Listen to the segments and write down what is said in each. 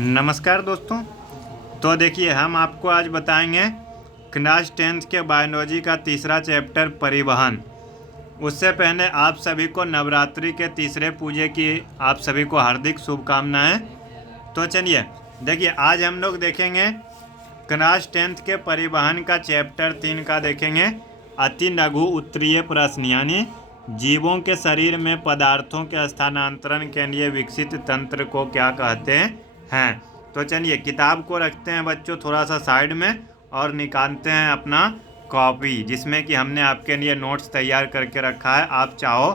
नमस्कार दोस्तों। तो देखिए हम आपको आज बताएंगे क्लास 10th के बायोलॉजी का तीसरा चैप्टर परिवहन। उससे पहले आप सभी को नवरात्रि के तीसरे पूजे की आप सभी को हार्दिक शुभकामनाएं। तो चलिए देखिए आज हम लोग देखेंगे क्लास 10th के परिवहन का चैप्टर 3 का देखेंगे अति लघु उत्तरीय प्रश्न, यानी जीवों के शरीर में पदार्थों के स्थानांतरण के लिए विकसित तंत्र को क्या कहते हैं। तो चलिए किताब को रखते हैं बच्चों थोड़ा सा साइड में और निकालते हैं अपना कॉपी, जिसमें कि हमने आपके लिए नोट्स तैयार करके रखा है। आप चाहो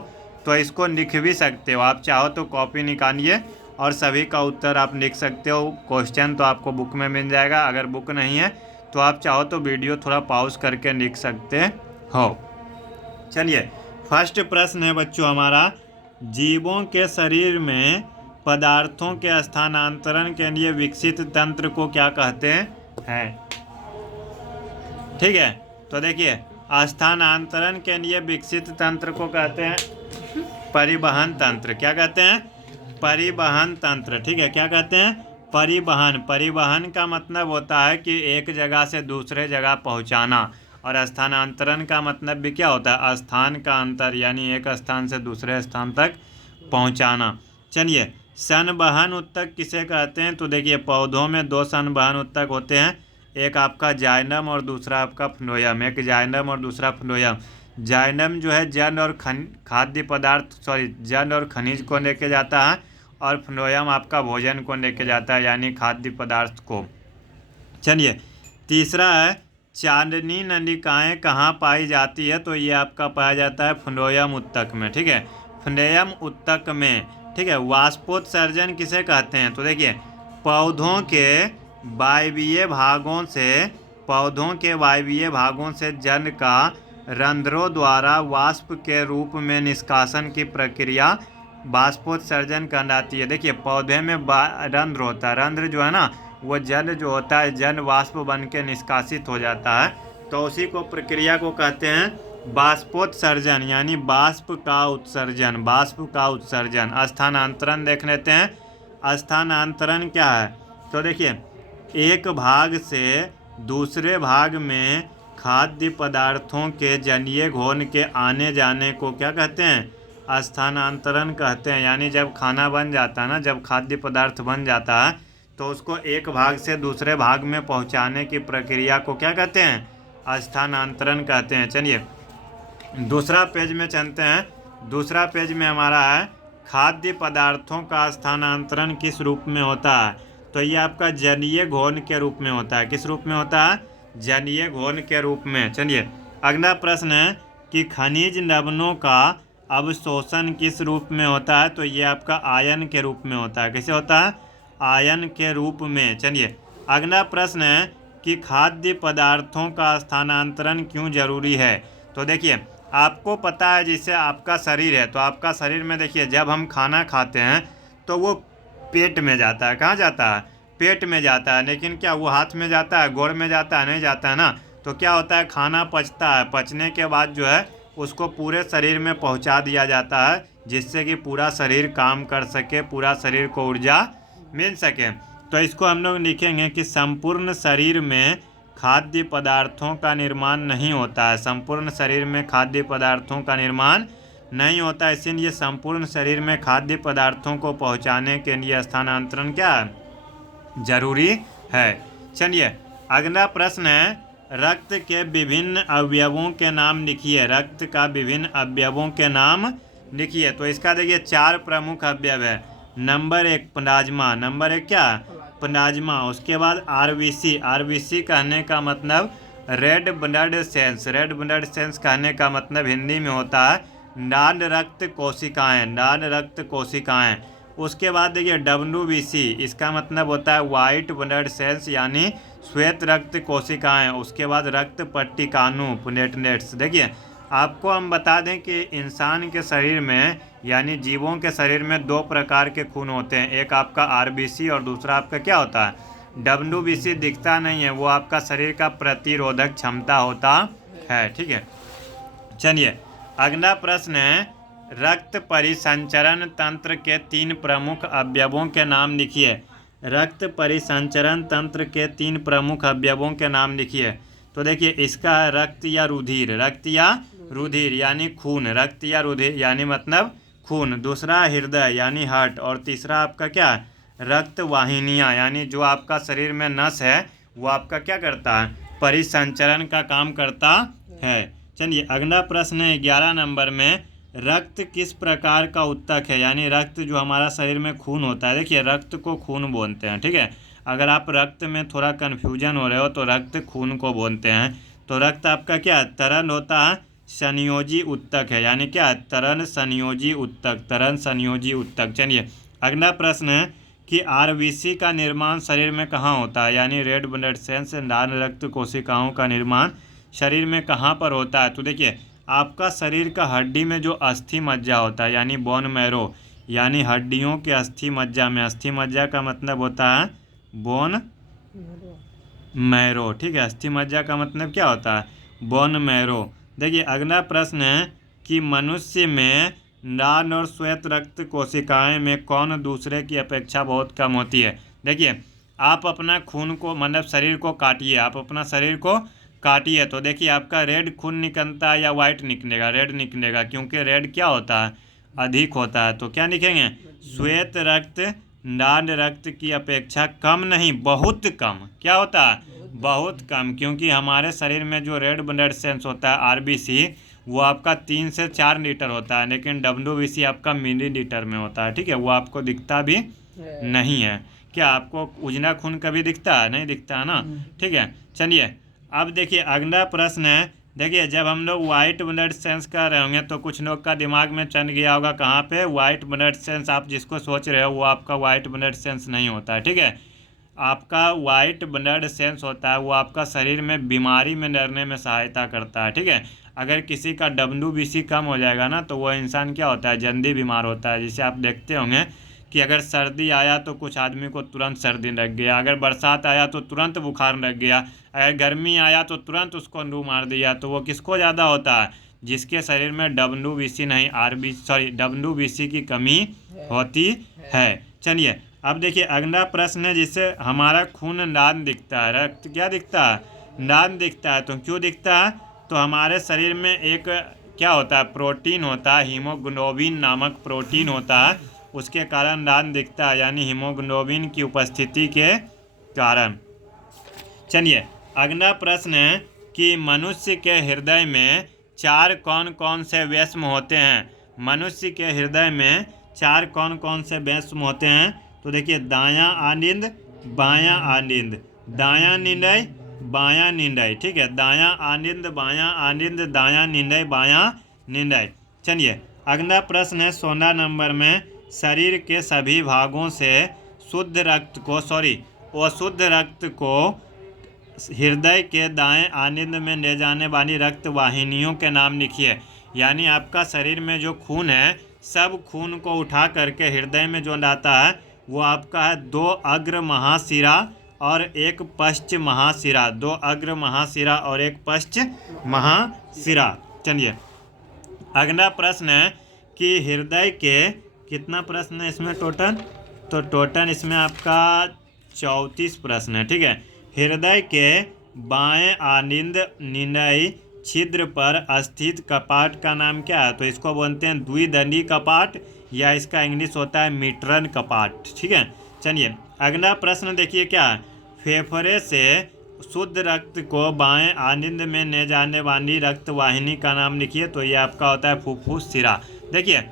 तो इसको लिख भी सकते हो, आप चाहो तो कॉपी निकालिए और सभी का उत्तर आप लिख सकते हो। क्वेश्चन तो आपको बुक में मिल जाएगा, अगर बुक नहीं है तो आप चाहो तो वीडियो थोड़ा पॉज करके लिख सकते हो। चलिए फर्स्ट प्रश्न है बच्चों हमारा, जीवों के शरीर में पदार्थों के स्थानांतरण के लिए विकसित तंत्र को क्या कहते हैं। ठीक है, तो देखिए स्थानांतरण के लिए विकसित तंत्र को कहते हैं परिवहन तंत्र। क्या कहते हैं? परिवहन तंत्र। ठीक है, क्या कहते हैं? परिवहन। परिवहन का मतलब होता है कि एक जगह से दूसरे जगह पहुंचाना, और स्थानांतरण का मतलब भी क्या होता है? स्थान का अंतर, यानी एक स्थान से दूसरे स्थान तक पहुंचाना। चलिए संवहन उत्तक किसे कहते हैं? तो देखिए पौधों में दो संवहन उत्तक होते हैं, एक आपका जाइलम और दूसरा आपका फ्लोएम। एक जाइलम और दूसरा फ्लोएम। जाइलम जो है जल और खाद्य पदार्थ जल और खनिज को लेके जाता है, और फ्लोएम आपका भोजन को लेके जाता है, यानी खाद्य पदार्थ को। चलिए तीसरा है चांदनी नलिकाएं कहाँ पाई जाती है? तो ये आपका पाया जाता है फ्लोएम उत्तक में। ठीक है, फ्लोएम उत्तक में। ठीक है, वाष्पोत्सर्जन किसे कहते हैं? तो देखिए पौधों के वायवीय भागों से जल का रंध्रों द्वारा वाष्प के रूप में निष्कासन की प्रक्रिया वाष्पोत्सर्जन कहलाती है। देखिए पौधे में रंध्र होता है, रंध्र जो है ना वो जल जो होता है जल वाष्प बन के निष्कासित हो जाता है, तो उसी को प्रक्रिया को कहते हैं वाष्पोत्सर्जन, यानी वाष्प का उत्सर्जन। वाष्प का उत्सर्जन। स्थानांतरण देख लेते हैं। स्थानांतरण क्या है? तो देखिए एक भाग से दूसरे भाग में खाद्य पदार्थों के जलीय घोल के आने जाने को क्या कहते हैं? स्थानांतरण कहते हैं। यानी जब खाना बन जाता है ना, जब खाद्य पदार्थ बन जाता है तो उसको एक भाग से दूसरे भाग में पहुंचाने की प्रक्रिया को क्या कहते हैं? स्थानांतरण कहते हैं। चलिए दूसरा पेज में चलते हैं। दूसरा पेज में हमारा है खाद्य पदार्थों का स्थानांतरण किस रूप में होता है? तो ये आपका जलीय घोल के रूप में होता है। किस रूप में होता है? जलीय घोल के रूप में। चलिए अगला प्रश्न है कि खनिज लवणों का अवशोषण किस रूप में होता है? तो ये आपका आयन के रूप में होता है। कैसे होता है? आयन के रूप में। चलिए अगला प्रश्न है कि खाद्य पदार्थों का स्थानांतरण क्यों जरूरी है? तो देखिए आपको पता है जैसे आपका शरीर है, तो आपका शरीर में देखिए जब हम खाना खाते हैं तो वो पेट में जाता है। कहाँ जाता है? पेट में जाता है। लेकिन क्या वो हाथ में जाता है, गोड़ में जाता है? नहीं जाता है ना। तो क्या होता है, खाना पचता है, पचने के बाद जो है उसको पूरे शरीर में पहुंचा दिया जाता है, जिससे कि पूरा शरीर काम कर सके, पूरा शरीर को ऊर्जा मिल सके। तो इसको हम लोग लिखेंगे कि संपूर्ण शरीर में खाद्य पदार्थों का निर्माण नहीं होता है। संपूर्ण शरीर में खाद्य पदार्थों का निर्माण नहीं होता, इसीलिए संपूर्ण शरीर में खाद्य पदार्थों को पहुंचाने के लिए स्थानांतरण क्या है? जरूरी है। चलिए अगला प्रश्न है रक्त के विभिन्न अवयवों के नाम लिखिए। रक्त का विभिन्न अवयवों के नाम लिखिए। तो इसका देखिए 4 प्रमुख अवयव है। Number 1 plasma. नंबर 1 क्या? प्लाज्मा। उसके बाद आरबीसी। आरबीसी कहने का मतलब red blood cells. Red blood cells कहने का मतलब हिंदी में होता है लाल रक्त कोशिकाएं। लाल रक्त कोशिकाएं। उसके बाद देखिए WBC, इसका मतलब होता है वाइट ब्लड सेल्स, यानी श्वेत रक्त कोशिकाएं। उसके बाद रक्त पट्टिकाणु प्लेटलेट्स। देखिए आपको हम बता दें कि इंसान के शरीर में यानी जीवों के शरीर में 2 प्रकार के खून होते हैं, एक आपका आरबीसी और दूसरा आपका क्या होता है? WBC। दिखता नहीं है, वो आपका शरीर का प्रतिरोधक क्षमता होता है। ठीक है, चलिए अगला प्रश्न है रक्त परिसंचरण तंत्र के 3 प्रमुख अवयवों के नाम लिखिए। रक्त परिसंचरण तंत्र के 3 प्रमुख अवयवों के नाम लिखिए। तो देखिए इसका है रक्त या रुधिर, रक्त या रुधिर यानी खून, रक्त या रुधिर यानी मतलब खून। दूसरा हृदय यानी हार्ट, और तीसरा आपका क्या है, रक्त वाहिनियाँ यानी जो आपका शरीर में नस है वो आपका क्या करता है, परिसंचरण का काम करता है। चलिए अगला प्रश्न है 11 नंबर में, रक्त किस प्रकार का उत्तक है, यानी रक्त जो हमारा शरीर में खून होता है। देखिए रक्त को खून बोलते हैं, ठीक है। अगर आप रक्त में थोड़ा कन्फ्यूजन हो रहे हो तो रक्त खून को बोलते हैं। तो रक्त आपका क्या तरल होता है, संयोजी उत्तक है, यानी क्या तरल संयोजी उत्तक, तरल संयोजी उत्तक। चलिए अगला प्रश्न है कि आरबीसी का निर्माण शरीर में कहाँ होता है, यानी रेड ब्लड सेल्स, लाल रक्त कोशिकाओं का निर्माण शरीर में कहाँ पर होता है। तो देखिए आपका शरीर का हड्डी में जो अस्थि मज्जा होता है यानी बोन मैरो, यानी हड्डियों के अस्थि मज्जा में, अस्थि मज्जा का मतलब होता है बोन मैरो, ठीक है। अस्थि मज्जा का मतलब क्या होता है, बोन मैरो। देखिए अगला प्रश्न है कि मनुष्य में लाल और श्वेत रक्त कोशिकाएं में कौन दूसरे की अपेक्षा बहुत कम होती है। देखिए आप अपना खून को मतलब शरीर को काटिए, आप अपना शरीर को काटिए तो देखिए आपका रेड खून निकलता है या वाइट निकलेगा, रेड निकलेगा, क्योंकि रेड क्या होता है, अधिक होता है। तो क्या लिखेंगे, श्वेत रक्त लाल रक्त की अपेक्षा कम नहीं, बहुत कम, क्या होता है, बहुत कम, क्योंकि हमारे शरीर में जो रेड ब्लड सेल्स होता है आरबीसी वो आपका 3 से 4 लीटर होता है, लेकिन डब्ल्यूबीसी आपका मिलीलीटर में होता है, ठीक है। वो आपको दिखता भी नहीं है। क्या आपको उजला खून कभी दिखता है, नहीं दिखता है ना, ठीक है। चलिए अब देखिए अगला प्रश्न है, देखिए जब हम लोग वाइट ब्लड सेल्स कर रहे होंगे तो कुछ लोग का दिमाग में चल गया होगा कहाँ पे, वाइट ब्लड सेल्स, आप जिसको सोच रहे हो वो आपका वाइट ब्लड सेल्स नहीं होता है, ठीक है। आपका वाइट ब्लड सेल्स होता है वो आपका शरीर में बीमारी में लड़ने में सहायता करता है, ठीक है। अगर किसी का डब्ल्यूबीसी कम हो जाएगा ना तो वह इंसान क्या होता है, जल्दी बीमार होता है। जिसे आप देखते होंगे कि अगर सर्दी आया तो कुछ आदमी को तुरंत सर्दी लग गया, अगर बरसात आया तो तुरंत बुखार लग गया, अगर गर्मी आया तो तुरंत उसको लू मार दिया। तो वो किसको ज़्यादा होता है, जिसके शरीर में डब्ल्यूबीसी नहीं, डब्ल्यूबीसी की कमी होती है। चलिए अब देखिए अगला प्रश्न है, जिससे हमारा खून लाल दिखता है, रक्त क्या दिखता है, लाल दिखता है। तो क्यों दिखता है, तो हमारे शरीर में एक क्या होता है, प्रोटीन होता है, हीमोग्लोबिन नामक प्रोटीन होता है, उसके कारण लाल दिखता है, यानी हीमोग्लोबिन की उपस्थिति के कारण। चलिए अगला प्रश्न है कि मनुष्य के हृदय में 4 कौन कौन से वैष्म होते हैं। मनुष्य के हृदय में 4 कौन कौन से वैष्म होते हैं। तो देखिए दायां आलिंद, बायां आलिंद, दायां निंदय, बायां निंदय, ठीक है। दायां आलिंद, बायां आलिंद, दायां निंदय, बायां निंदय। चलिए अगला प्रश्न है 16 नंबर में, शरीर के सभी भागों से शुद्ध रक्त को अशुद्ध रक्त को हृदय के दाएं आलिंद में ले जाने वाली रक्त वाहिनियों के नाम लिखिए। यानी आपका शरीर में जो खून है सब खून को उठा करके हृदय में जो लाता है वो आपका है 2 अग्र महाशिरा और 1 पश्च महाशिरा, 2 अग्र महाशिरा और 1 पश्च महाशिरा। चलिए अगला प्रश्न है कि हृदय के कितना प्रश्न है इसमें टोटल, तो टोटल इसमें आपका 34 प्रश्न है, ठीक है। हृदय के बाएं आलिंद निलय छिद्र पर स्थित कपाट का नाम क्या है। तो इसको बोलते हैं द्विदंडी कपाट, या इसका इंग्लिश होता है मिट्रन कपाट, ठीक है। चलिए अगला प्रश्न देखिए क्या है, फेफड़े से शुद्ध रक्त को बाएं आलिंद में ले जाने वाली रक्त वाहिनी का नाम लिखिए। तो ये आपका होता है फुफ्फुस शिरा। देखिए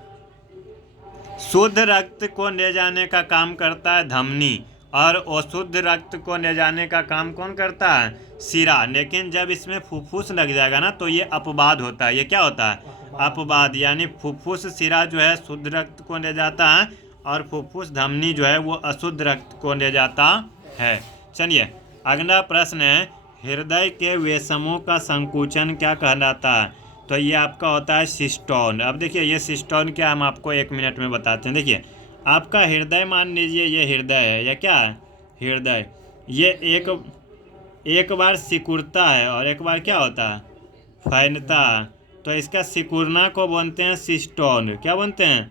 शुद्ध रक्त को ले जाने का काम करता है धमनी, और अशुद्ध रक्त को ले जाने का काम कौन करता है, शिरा। लेकिन जब इसमें फुफ्फुस लग जाएगा ना तो ये अपवाद होता है, ये क्या होता है, अपवाद, यानी फुफ्फुस शिरा जो है शुद्ध रक्त को ले जाता है और फुफ्फुस धमनी जो है वो अशुद्ध रक्त को ले जाता है। चलिए अगला प्रश्न है, हृदय के वेशमों का संकुचन क्या कहलाता है। तो ये आपका होता है सिस्टोन। अब देखिए ये सिस्टोन क्या, हम आपको 1 मिनट में बताते हैं। देखिए आपका हृदय मान लीजिए ये हृदय है, या क्या है हृदय, ये एक बार सिकुड़ता है और एक बार क्या होता है, फैलता है। तो इसका सिकुड़ना को बोलते हैं सिस्टोन, क्या बोलते हैं,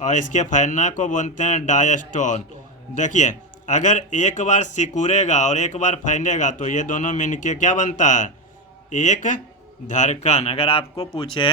और इसके फैलना को बोलते हैं डायस्टोन। देखिए अगर एक बार सिकुड़ेगा और एक बार फैलेगा तो ये दोनों मिलके क्या बनता है, एक धड़कन। अगर आपको पूछे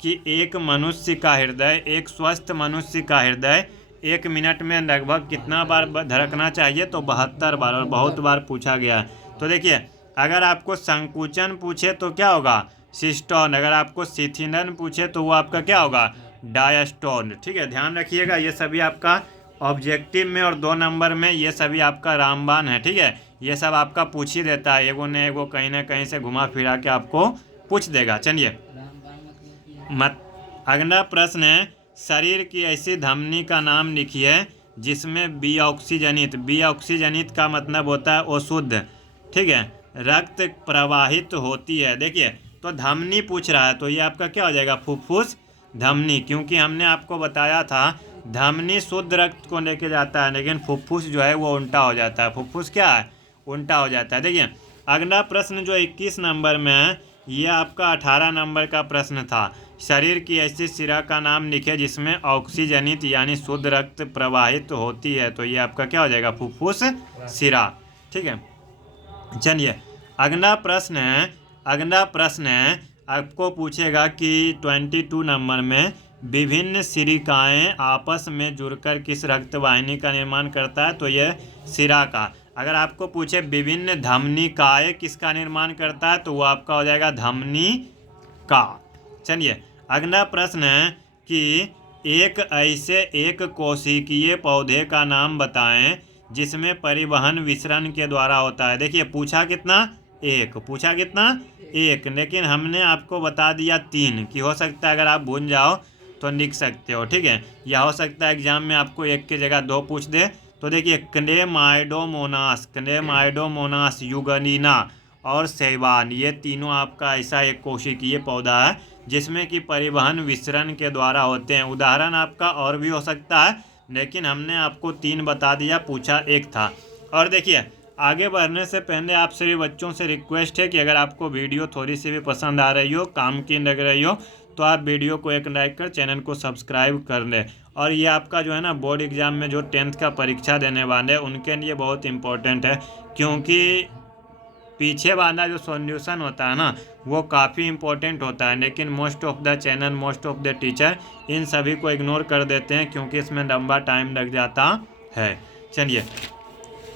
कि एक मनुष्य का हृदय, एक स्वस्थ मनुष्य का हृदय 1 मिनट में लगभग कितना बार धड़कना चाहिए, तो 72 बार, और बहुत बार पूछा गया है। तो देखिए, अगर आपको संकुचन पूछे तो क्या होगा, सिस्टोन। अगर आपको शिथिलन पूछे तो वो आपका क्या होगा, डायस्टोन। ठीक है, ध्यान रखिएगा, ये सभी आपका ऑब्जेक्टिव में और 2 नंबर में ये सभी आपका रामबाण है। ठीक है, ये सब आपका पूछ ही देता है, एगो ने एगो कहीं ना कहीं से घुमा फिरा के आपको पूछ देगा। चलिए मत अगला प्रश्न है, शरीर की ऐसी धमनी का नाम लिखिए जिसमें बीऑक्सीजनित, बीऑक्सीजनित का मतलब होता है अशुद्ध, ठीक है, रक्त प्रवाहित होती है। देखिए, तो धमनी पूछ रहा है तो ये आपका क्या हो जाएगा, फुफ्फुस धमनी, क्योंकि हमने आपको बताया था धमनी शुद्ध रक्त को लेके जाता है, लेकिन फुफ्फुस जो है वो उल्टा हो जाता है। फुफ्फुस क्या है, उल्टा हो जाता है। देखिए, अगला प्रश्न जो 21 नंबर में है, ये आपका 18 नंबर का प्रश्न था। शरीर की ऐसी शिरा का नाम लिखे जिसमें ऑक्सीजनित यानी शुद्ध रक्त प्रवाहित होती है, तो ये आपका क्या हो जाएगा, फुफ्फुस शिरा। ठीक है, चलिए अगला प्रश्न है आपको पूछेगा कि 22 नंबर में विभिन्न सिरिकाएं आपस में जुड़कर किस रक्त वाहिनी का निर्माण करता है, तो यह शिरा का। अगर आपको पूछे विभिन्न धमनिकाएं किसका निर्माण करता है, तो वो आपका हो जाएगा धमनी का। चलिए, अगला प्रश्न है कि एक ऐसे एक कोशिकीय पौधे का नाम बताएं जिसमें परिवहन विसरण के द्वारा होता है। देखिए, पूछा कितना, एक, लेकिन हमने आपको बता दिया 3, कि हो सकता है अगर आप भूल जाओ तो लिख सकते हो। ठीक है, या हो सकता है एग्जाम में आपको 1 की जगह 2 पूछ दे। तो देखिए, क्लेमाइडोमोनास, यूगनीना और शैवान, ये तीनों आपका ऐसा एक कोशिकीय पौधा है जिसमें कि परिवहन विसरण के द्वारा होते हैं। उदाहरण आपका और भी हो सकता है, लेकिन हमने आपको 3 बता दिया, पूछा 1 था। और देखिए, आगे बढ़ने से पहले आप सभी बच्चों से रिक्वेस्ट है कि अगर आपको वीडियो थोड़ी सी भी पसंद आ रही हो, काम की लग रही हो, तो आप वीडियो को एक लाइक कर चैनल को सब्सक्राइब कर लें। और ये आपका जो है ना, बोर्ड एग्जाम में जो 10th का परीक्षा देने वाले हैं उनके लिए बहुत इंपॉर्टेंट है, क्योंकि पीछे वाला जो सॉल्यूशन होता है ना, वो काफ़ी इंपॉर्टेंट होता है, लेकिन most of the channel, most of the teacher इन सभी को इग्नोर कर देते हैं, क्योंकि इसमें लंबा टाइम लग जाता है। चलिए,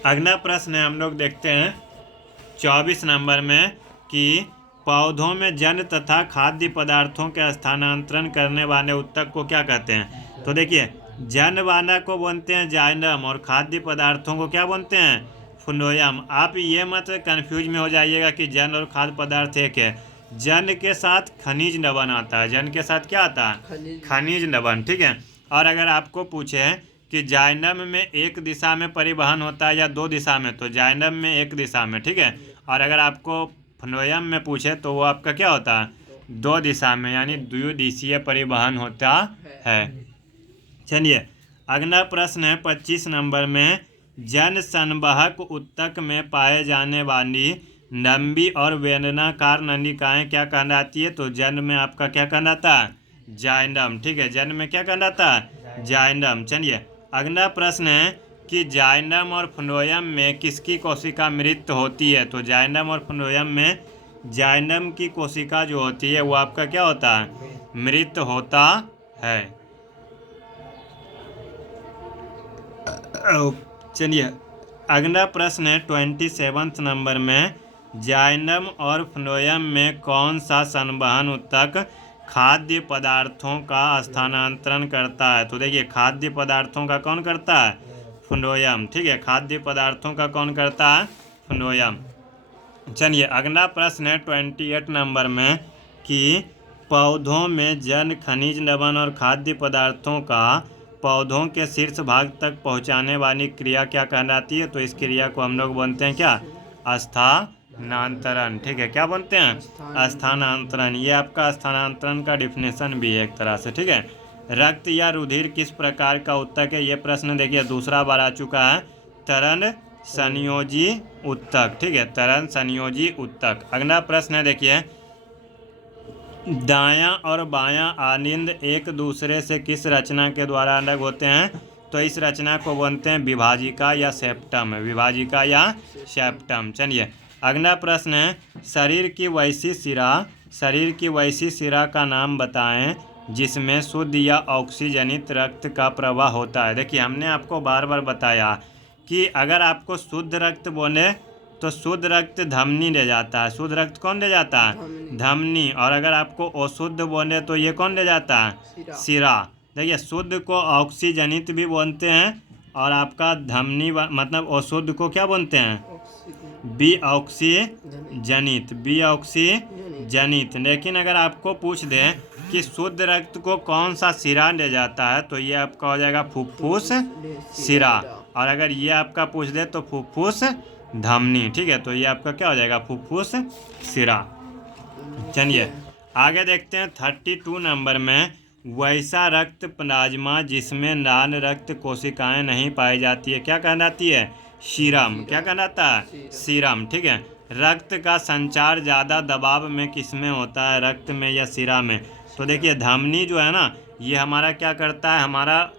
अगला प्रश्न है, हम लोग देखते हैं 24 नंबर में कि पौधों में जन तथा खाद्य पदार्थों के स्थानांतरण करने वाले ऊतक को क्या कहते हैं। तो देखिए, जन वाला को बोलते हैं जाइलम, और खाद्य पदार्थों को क्या बोलते हैं, फ्लोएम। आप ये मत कंफ्यूज में हो जाइएगा कि जन और खाद्य पदार्थ एक है। जन के साथ खनिज लवण आता है, जन के साथ क्या आता है, खनिज लवण। ठीक है, और अगर आपको पूछे कि जाइलम में एक दिशा में परिवहन होता है या 2 दिशा में, तो जाइलम में 1 दिशा में। ठीक है, और अगर आपको फ्लोएम में पूछे तो वो आपका क्या होता है, 2 दिशा में, यानी द्विदिशीय परिवहन होता है। चलिए, अगला प्रश्न है 25 नंबर में, जन संवाहक ऊतक में पाए जाने वाली लंबी और वेलनाकार नलिकाएं क्या कहलाती है, तो जन में आपका क्या कहलाता है, जाइलम। ठीक है, जन में क्या कहलाता है, जाइलम। चलिए, अगला प्रश्न है कि जाइलम और फ्लोएम में किसकी कोशिका मृत होती है, तो जाइलम और फ्लोएम में जाइलम की कोशिका जो होती है वो आपका क्या होता है, मृत होता है। चलिए, अगला प्रश्न है 27 नंबर में, जाइलम और फ्लोएम में कौन सा संवहन ऊतक खाद्य पदार्थों का स्थानांतरण करता है। तो देखिए, खाद्य पदार्थों का कौन करता है, फ्लोएम। ठीक है, खाद्य पदार्थों का कौन करता है, फ्लोएम। चलिए, अगला प्रश्न है 28 नंबर में कि पौधों में जन, खनिज लवण और खाद्य पदार्थों का पौधों के शीर्ष भाग तक पहुंचाने वाली क्रिया क्या कहलाती है, तो इस क्रिया को हम लोग बोलते हैं क्या, स्थानांतरण। ठीक है, क्या बोलते हैं, स्थानांतरण। ये आपका स्थानांतरण का डिफिनेशन भी है एक तरह से। ठीक है, रक्त या रुधिर किस प्रकार का ऊतक है, ये प्रश्न देखिए दूसरा बार आ चुका है, तरल संयोजी ऊतक। ठीक है, तरल संयोजी ऊतक। अगला प्रश्न है, देखिए, दायां और बायां आलिंद एक दूसरे से किस रचना के द्वारा अलग होते हैं, तो इस रचना को बोलते हैं विभाजिका या सेप्टम, विभाजिका या सेप्टम। चलिए अगला प्रश्न है, शरीर की वैसी शिरा का नाम बताएं जिसमें शुद्ध या ऑक्सीजनित रक्त का प्रवाह होता है। देखिए हमने आपको बार बार बताया कि अगर आपको शुद्ध रक्त बोले तो शुद्ध रक्त धमनी ले जाता है। शुद्ध रक्त कौन ले जाता है? धमनी। और अगर आपको अशुद्ध बोले तो ये कौन ले जाता है? शिरा। देखिए शुद्ध को ऑक्सीजनित भी बोलते हैं और आपका धमनी मतलब अशुद्ध को क्या बोलते हैं? विऑक्सीजनित, विऑक्सीजनित। लेकिन अगर आपको पूछ दें कि शुद्ध रक्त को कौन सा शिरा ले जाता है तो ये आपका हो जाएगा फुफ्फुस शिरा। और अगर ये आपका पूछ दे तो फुफ्फुस धमनी। ठीक है, तो ये आपका क्या हो जाएगा? फुफ्फुस शिरा। चलिए आगे देखते हैं 32 नंबर में, वैसा रक्त प्लाज्मा जिसमें लाल रक्त कोशिकाएं नहीं पाई जाती है क्या कहलाती है? सीरम। क्या कहलाता है? सीरम। ठीक है, रक्त का संचार ज़्यादा दबाव में किस में होता है, रक्त में या शिरा में? तो देखिए धमनी जो है ना, ये हमारा क्या करता है, हमारा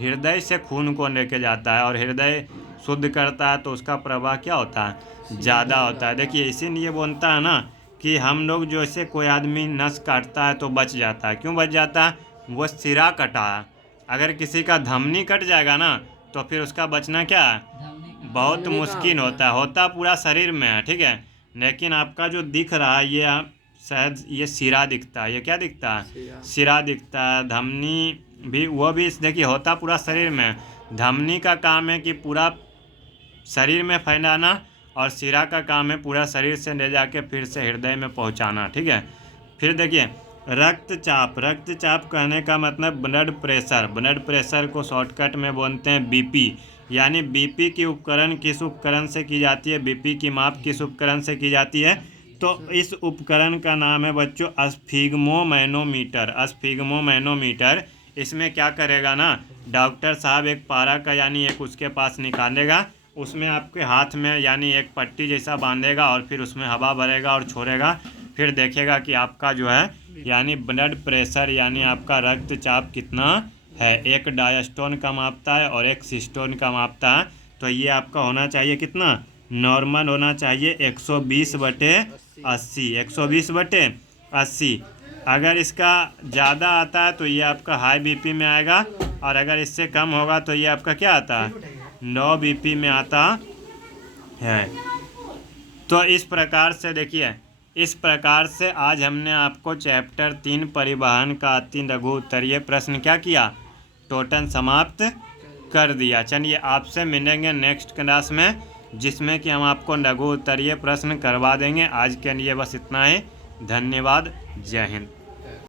हृदय से खून को लेके जाता है और हृदय शुद्ध करता है तो उसका प्रवाह क्या होता है? ज़्यादा होता है। देखिए इसीलिए बोलता है ना कि हम लोग जैसे कोई आदमी नस काटता है तो बच जाता है। क्यों बच जाता है? वो शिरा कटा है। अगर किसी का धमनी कट जाएगा ना तो फिर उसका बचना क्या है? बहुत मुश्किल होता पूरा शरीर में है। ठीक है, लेकिन आपका जो दिख रहा है ये शायद ये शिरा दिखता है। ये क्या दिखता है? शिरा दिखता है। धमनी भी वो भी देखिए होता पूरा शरीर में। धमनी का काम है कि पूरा शरीर में फैलाना और शिरा का काम है पूरा शरीर से ले जाके फिर से हृदय में पहुंचाना। ठीक है, फिर देखिए रक्तचाप। रक्तचाप कहने का मतलब ब्लड प्रेशर। ब्लड प्रेशर को शॉर्टकट में बोलते हैं बीपी। यानी बीपी की उपकरण किस उपकरण से की जाती है? बीपी की माप किस उपकरण से की जाती है? तो इस उपकरण का नाम है बच्चों स्फिग्मोमैनोमीटर। स्फिग्मोमैनोमीटर। इसमें क्या करेगा ना, डॉक्टर साहब एक पारा का यानी एक उसके पास निकालेगा, उसमें आपके हाथ में यानी एक पट्टी जैसा बांधेगा और फिर उसमें हवा भरेगा और छोड़ेगा। फिर देखेगा कि आपका जो है यानी ब्लड प्रेशर यानी आपका रक्तचाप कितना है। एक डायस्टोन का मापता है और एक सिस्टोन का मापता है। तो ये आपका होना चाहिए कितना? नॉर्मल होना चाहिए 120/80। 120/80। अगर इसका ज़्यादा आता है तो ये आपका हाई बीपी में आएगा और अगर इससे कम होगा तो ये आपका क्या आता है? लो बीपी में आता है। तो इस प्रकार से देखिए, इस प्रकार से आज हमने आपको चैप्टर 3 परिवहन का अति लघु उत्तरीय प्रश्न क्या किया? टोटल समाप्त कर दिया। चलिए आपसे मिलेंगे नेक्स्ट क्लास में जिसमें कि हम आपको लघु उत्तरीय प्रश्न करवा देंगे। आज के लिए बस इतना ही। धन्यवाद। जय हिंद।